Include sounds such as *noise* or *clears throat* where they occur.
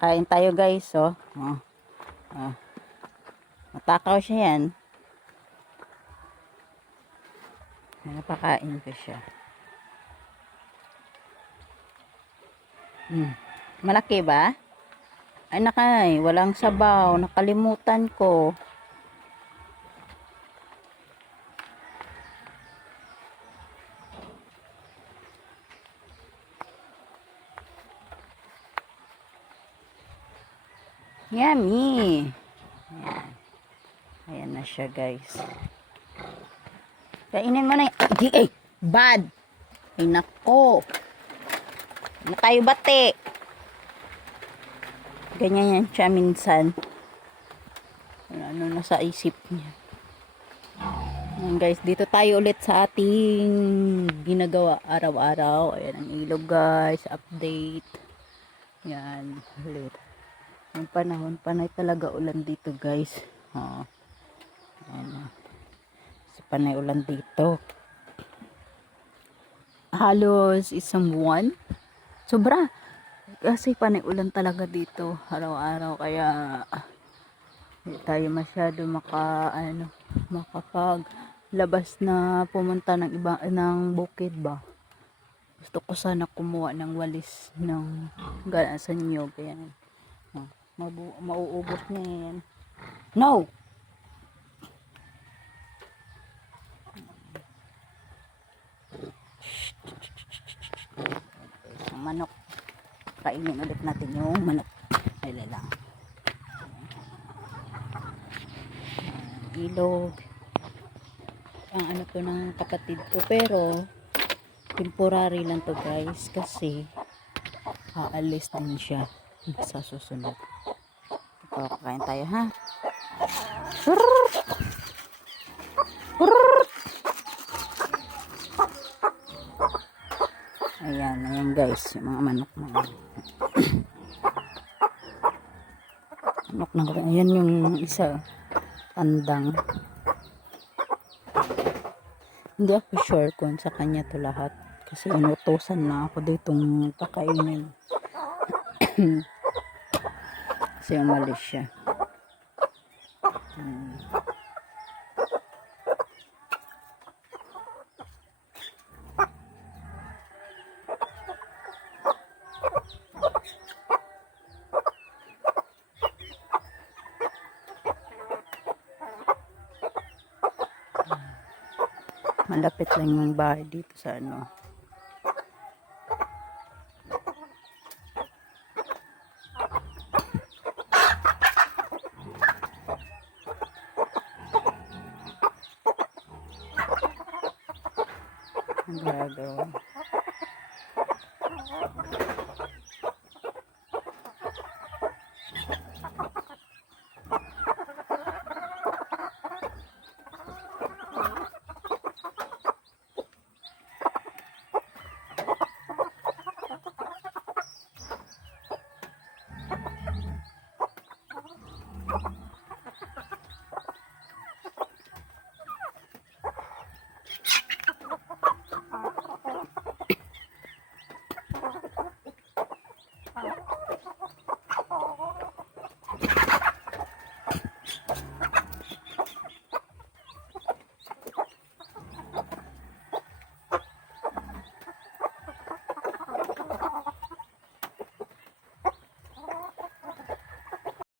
Kain tayo guys, oh. Oh. oh. Matakaw siya yan. Napakain ko siya. Hmm. Malaki ba? Ay nakay, walang sabaw. Nakalimutan ko. Yummy! Ayan. Ayan na siya, guys. Kainin mo na y- Ay, ay! Bad! Ay, nako! Ano tayo bate? Ganyan yan siya minsan. Ano, na sa isip niya. Ayan guys, dito tayo ulit sa ating ginagawa araw-araw. Ayan ang ilog guys, update. Yan, ulit. Yung panahon, panay talaga ulan dito guys. Oh. Na. Kasi panay ulan dito. Halos isang buwan. Sobra. Kasi panay ulan talaga dito araw-araw. Kaya hindi tayo masyado maka, ano, makapag labas na pumunta ng iba ng bukid ba. Gusto ko sana kumuha ng walis ng gana sa niyog. Mabu mauubos na yan. No! Manok. Kainin ulit natin yung manok. Ay, lang. Ilog. Ang ano to ng kapatid ko. Pero, temporary lang to guys. Kasi, aalis din siya sa susunod. Ito, kakain tayo ha. Ayan, ayan guys, yung mga manok na yan. manok na ayan yung isa, tandang. Hindi ako sure kung sa kanya to lahat. Kasi inutosan na ako ditong pakainin. *clears throat* Kasi umalis siya. Malapit lang yung bahay dito sa ano. gagawa.